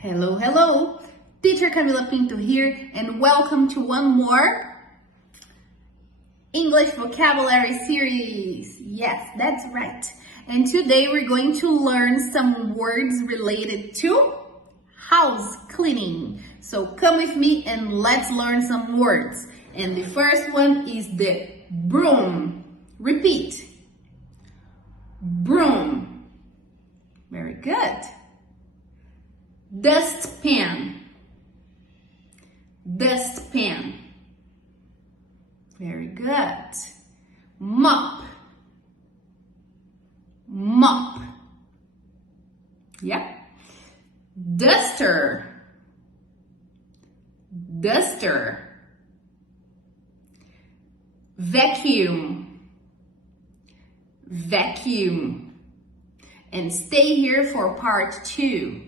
Hello, hello! Teacher Camila Pinto here, and welcome to one more English vocabulary series. Yes, that's right. And today we're going to learn some words related to house cleaning. So come with me and let's learn some words. And the first one is the broom. Repeat. Broom. Very good. Dustpan. Dustpan. Very good. Mop. Mop. Yeah. Duster. Duster. Vacuum. Vacuum. And stay here for part 2.